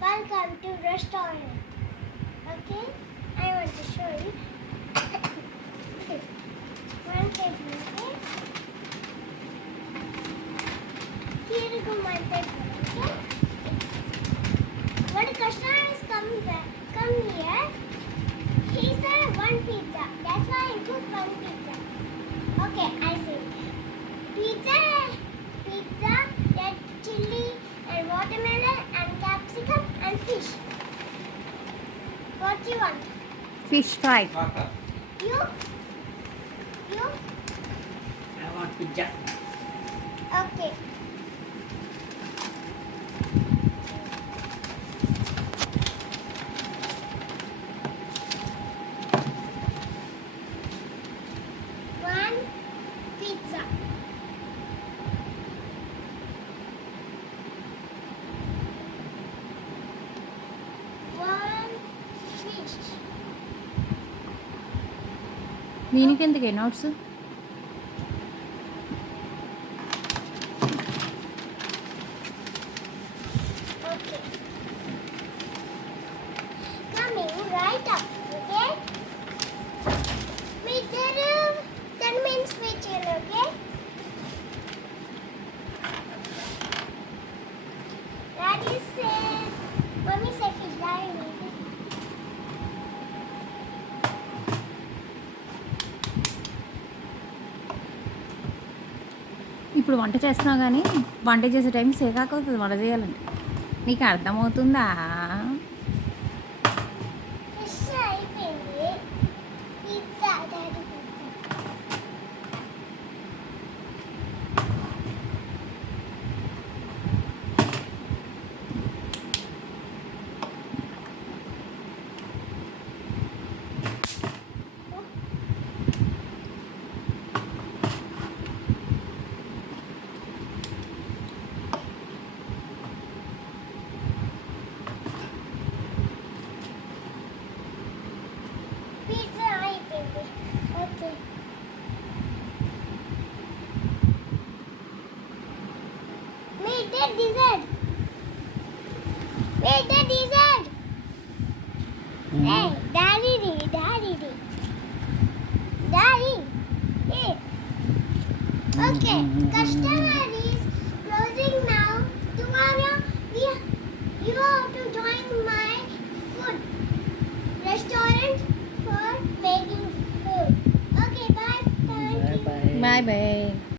Welcome to restaurant. Okay, I want to show you one paper. Okay, here you go my paper. Okay, when a customer is come here, he said one pizza. That's why I put one pizza. Okay, I say pizza, red chili and watermelon and capsicum and fish. What do you want? Fish fry. You? I want pizza. Okay. One pizza. One fish. దీనికి ఎందుకే notes Okay. Coming right up. Okay. Wait there. 10 minutes wait here. Okay. Daddy said, Mommy said fish. Daddy made it. ఇప్పుడు వంట చేస్తున్నావు కానీ వంట చేసే time సేకాక అవుతుంది వంట చేయాలంటే నీకు అర్థమవుతుందా Fish అయిపోయింది. Pizza. Daddy pizza. Pizza అయిపోయింది. Okay. Wait, that dessert. Wait, that dessert. Hey, Daddy. Daddy. Hey. Okay, customer is closing now. Tomorrow you have to join my food restaurant for making food. Okay, bye. Thank you. Bye bye. Bye bye